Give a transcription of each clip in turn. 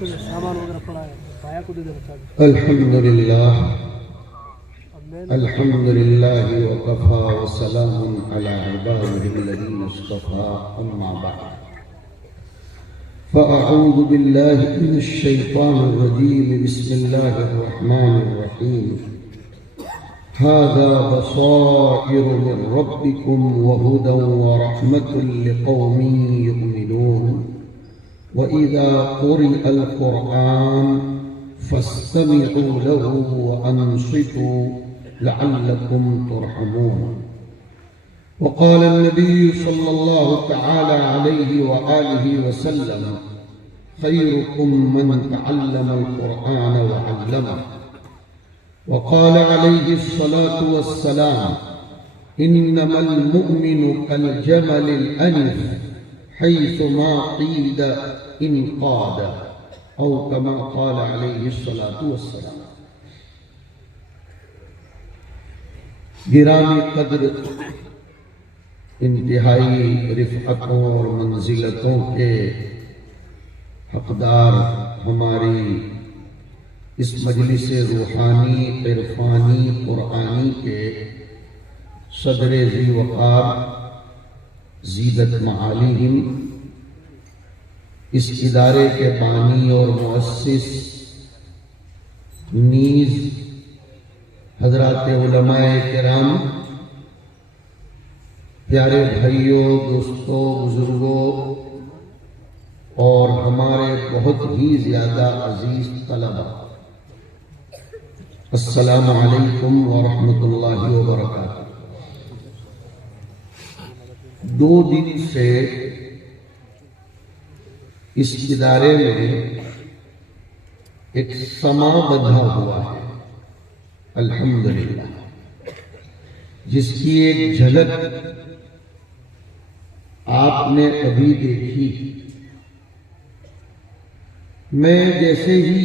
سامان وغیرہ پڑا ہے بھایا کو دے دینا. الحمد لله وكفى وسلام على عباده الذين اصطفى أما بعد فأعوذ بالله من الشيطان الرجيم بسم الله الرحمن الرحيم هذا بصائر من ربكم وهدى ورحمة لقوم يؤمنون وإذا قرئ القرآن فاستمعوا له وأنصتوا لعلكم ترحمون. وقال النبي صلى الله تعالى عليه وآله وسلم خيركم من تعلم القرآن وعلمه. وقال عليه الصلاة والسلام إنما المؤمن كالجمل الأنف حيثما قيد انقاد أو كما قال عليه الصلاة والسلام. گرامی قدر انتہائی رفعتوں اور منزلتوں کے حقدار ہماری اس مجلس روحانی عرفانی قرآنی کے صدر ذی وقار زیدت معالیہم، اس ادارے کے بانی اور مؤسس نیز حضرات علماء کرام، پیارے بھائیوں، دوستوں، بزرگوں اور ہمارے بہت ہی زیادہ عزیز طلبہ، السلام علیکم ورحمۃ اللہ وبرکاتہ. 2 دن سے اس ادارے میں ایک سما بندھا ہوا ہے الحمدللہ، جس کی ایک جھلک آپ نے ابھی دیکھی. میں جیسے ہی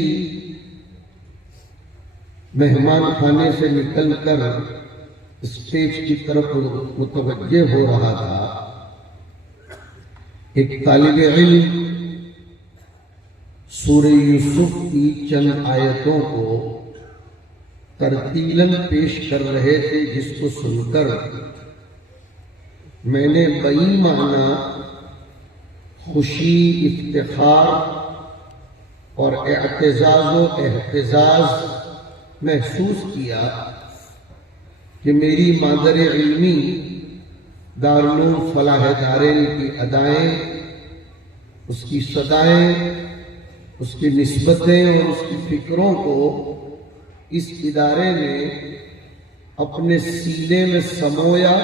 مہمان خانے سے نکل کر اسٹیج کی طرف متوجہ ہو رہا تھا، ایک طالب علم سورہ یوسف کی چند آیتوں کو ترتیلاً پیش کر رہے تھے، جس کو سن کر میں نے بئی معنی خوشی، افتخار اور اعتزاز و احتزاز محسوس کیا کہ میری مادر علمی دارالعلوم فلاح دارین کی ادائیں، اس کی صدائیں، اس کی نسبتیں اور اس کی فکروں کو اس ادارے نے اپنے سینے میں سمویا،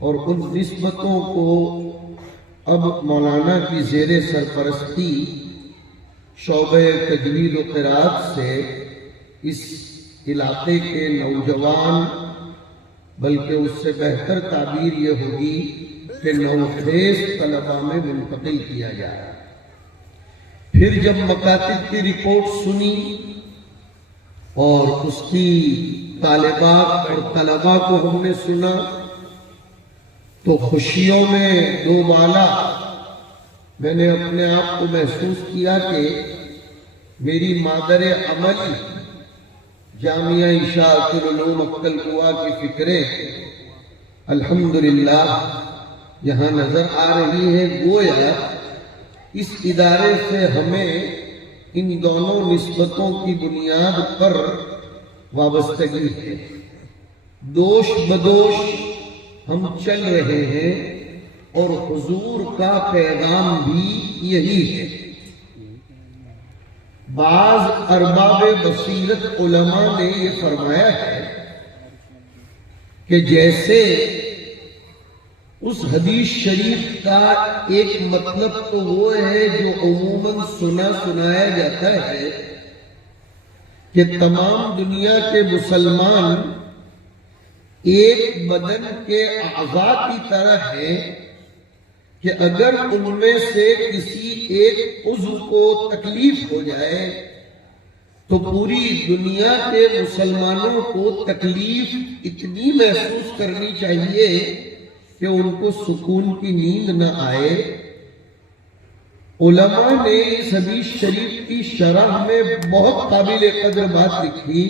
اور ان نسبتوں کو اب مولانا کی زیر سرپرستی شعبہ تجوید و قرات سے اس علاقے کے نوجوان، بلکہ اس سے بہتر تعبیر یہ ہوگی کہ نوخیز طلباء میں منتقل کیا جائے. پھر جب مکاتب کی رپورٹ سنی اور اس کی طالبات اور طلباء کو ہم نے سنا تو خوشیوں میں دو بالا میں نے اپنے آپ کو محسوس کیا کہ میری مادر عملی جامعہ اشاعت العلوم عقل قوا کی فکریں الحمدللہ یہاں نظر آ رہی ہیں. گویا اس ادارے سے ہمیں ان دونوں نسبتوں کی بنیاد پر وابستگی ہے. دوش بدوش ہم چل رہے ہیں اور حضور کا پیغام بھی یہی ہے. بعض ارباب بصیرت علماء نے یہ فرمایا ہے کہ جیسے اس حدیث شریف کا ایک مطلب تو وہ ہے جو عموماً سنایا جاتا ہے کہ تمام دنیا کے مسلمان ایک بدن کے اعضاء کی طرح ہیں کہ اگر ان میں سے کسی ایک عضو کو تکلیف ہو جائے تو پوری دنیا کے مسلمانوں کو تکلیف اتنی محسوس کرنی چاہیے کہ ان کو سکون کی نیند نہ آئے. علماء نے اس حدیث شریف کی شرح میں بہت قابل قدر بات لکھی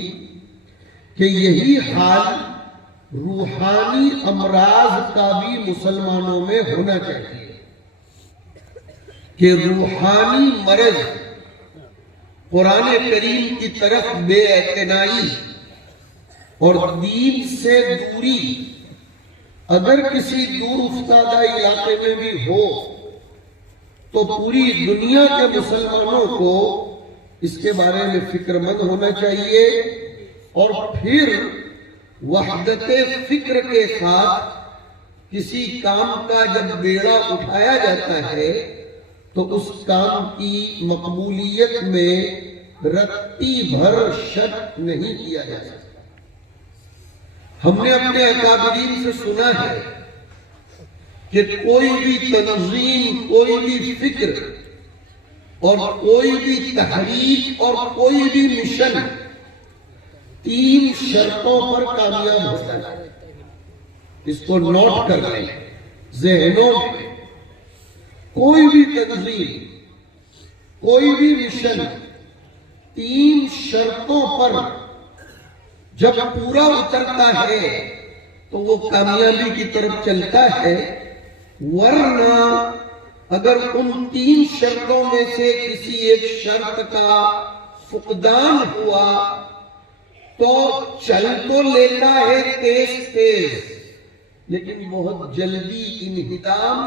کہ یہی حال روحانی امراض کا بھی مسلمانوں میں ہونا چاہیے کہ روحانی مرض، قرآن کریم کی طرف بے اعتنائی اور دین سے دوری اگر کسی دور افتادہ علاقے میں بھی ہو تو پوری دنیا کے مسلمانوں کو اس کے بارے میں فکر مند ہونا چاہیے، اور پھر وحدت فکر کے ساتھ کسی کام کا جب بیڑا اٹھایا جاتا ہے تو اس کام کی مقبولیت میں رتی بھر شک نہیں کیا جا سکتا۔ ہم نے اپنے اکابرین سے سنا ہے کہ کوئی بھی تنظیم، کوئی بھی فکر اور کوئی بھی تحریک اور کوئی بھی مشن 3 شرطوں پر کامیاب ہوتا ہے۔ اس کو نوٹ کر لیں ذہنوں میں۔ کوئی بھی تنظیم، کوئی بھی مشن 3 شرطوں پر جب پورا اترتا ہے تو وہ کامیابی کی طرف چلتا ہے، ورنہ اگر ان 3 شرطوں میں سے کسی ایک شرط کا فقدان ہوا تو چل تو لیتا ہے تیز تیز، لیکن بہت جلدی انہدام،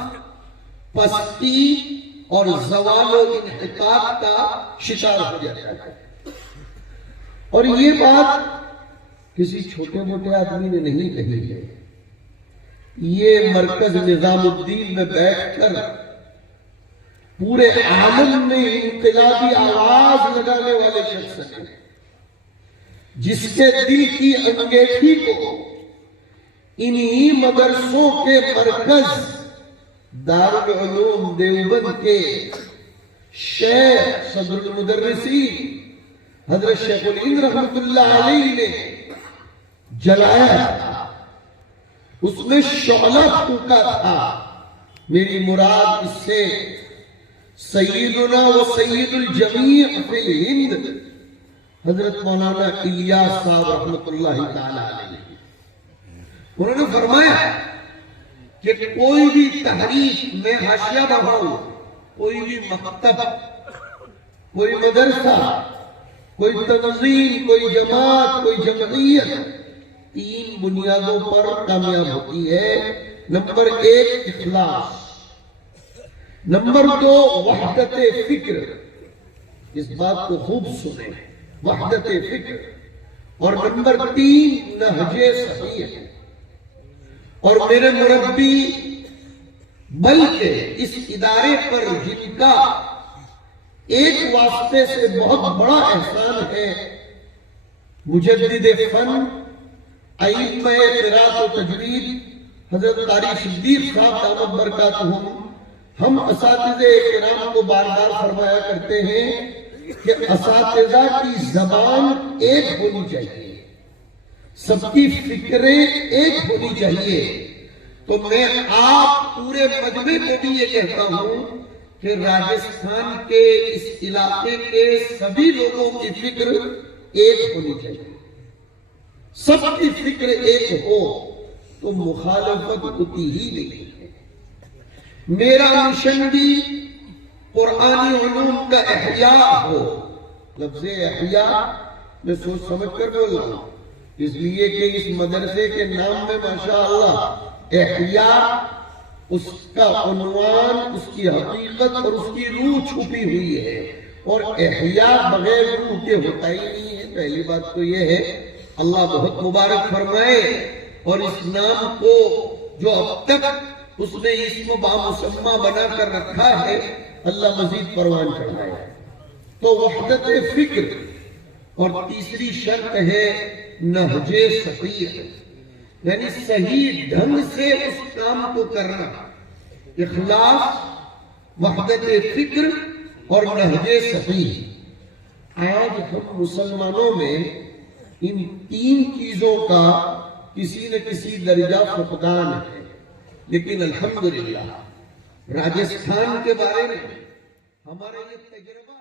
پستی اور زوال و انحطاط کا شکار ہو جاتا ہے۔ اور یہ بات کسی چھوٹے موٹے آدمی نے نہیں کہی ہے، یہ مرکز نظام الدین میں بیٹھ کر پورے عالم میں انقلابی آواز لگانے والے شخص ہیں، جس کے دل کی انگیٹھی کو انہی مدرسوں کے مرکز دارالعلوم دیوبند کے شیخ صدر المدرسین حضرت شیخ الہند رحمت اللہ علیہ نے جلایا تھا، اس میں شعلہ پھونکا تھا۔ میری مراد اس سے سیدنا و سید الجمیع فی الہند حضرت مولانا الیاس صاحب رحمت اللہ تعالی علیہ، انہوں نے فرمایا کہ کوئی بھی تحریک میں حاشیہ بڑھاؤں، کوئی بھی مکتب، کوئی مدرسہ، کوئی تنظیم، کوئی جماعت، کوئی جمعیت 3 بنیادوں پر کامیاب ہوتی ہے۔ نمبر 1 اخلاص، نمبر 2 وحدت فکر، اس بات کو خوب سنیں، وحدت فکر، اور نمبر 3 نہج صحیح ہے۔ اور میرے مربی بلکہ اس ادارے پر جن کا ایک واسطے سے بہت بڑا احسان ہے، مجدد فن، ائمہ قرات و تجوید حضرت قاری صدیق صاحب دامت برکاتہم، ہم اساتذہ کرام کو بار بار فرمایا کرتے ہیں کہ اساتذہ کی زبان ایک ہونی چاہیے، سب کی فکریں ایک ہونی چاہیے۔ تو میں آپ پورے مجمع کو بھی یہ کہتا ہوں کہ راجستھان کے اس علاقے کے سبھی لوگوں کی فکر ایک ہونی چاہیے، سب کی فکر ایک ہو تو مخالفت ہوتی ہی نہیں ہے۔ میرا مشن بھی قرآنی علوم کا احیاء ہو۔ لفظ احیاء میں سوچ سمجھ کر بول رہا ہوں، اس لیے کہ اس مدرسے کے نام میں ماشاءاللہ احیاء، اس کا عنوان، اس کی حقیقت اور اس کی روح چھپی ہوئی ہے، اور احیاء بغیر روح کے ہوتا ہی نہیں ہے۔ پہلی بات تو یہ ہے، اللہ بہت مبارک فرمائے، اور اس نام کو جو اب تک اس نے اسم بامسمہ بنا کر رکھا ہے، اللہ مزید پروان چڑھائے۔ تو وحدت فکر، اور تیسری شرط ہے نہج صحیح، یعنی صحیح ڈھنگ سے اس کام کو کرنا۔ اخلاص، وحدت فکر اور نہج صحیح۔ آج ہم مسلمانوں میں ان 3 چیزوں کا کسی نہ کسی درجہ فقدان ہے، لیکن الحمدللہ راجستھان کے بارے میں ہمارے یہ تجربہ